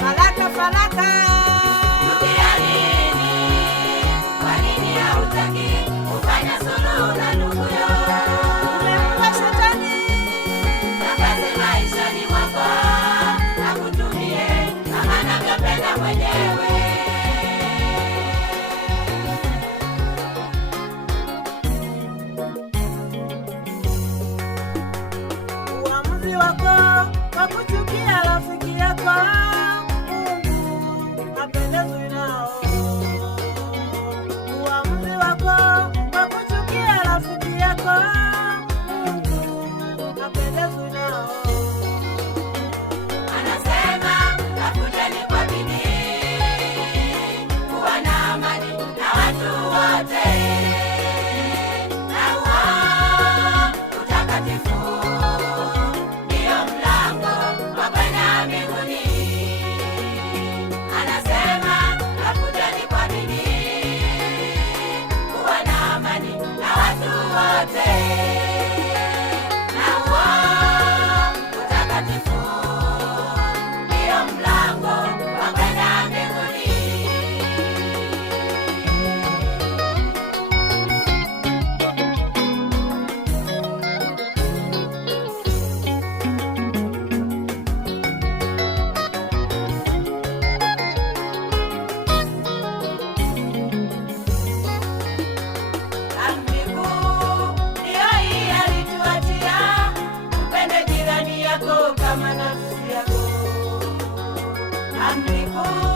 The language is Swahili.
Falaka falaka, Rudia nini? Kwa nini hautaki kufanya suluhu na nduguyo? umempa shetani. Nafasi maishani mwako akutumie kama anavyopenda mwenyewe. Uamuzi wako wa kuchukia rafiki yako, Mungu hapendezwi nao. Uamuzi wako wa kuchukia rafiki yako, Mungu hapendezwi nao. Anasema tafuteni kwa bidii kuwa na amani na watu wote, na huo utakatifu ndio mlango wa kwenda mbinguni. Anasema tafuteni kwa bidii kuwa na amani na watu wote, na huo utakatifu ndio mlango wa kwenda mbinguni. Amri kuu ndiyo hii alituachia, mpende jirani yako kama nafsi yako. Amri kuu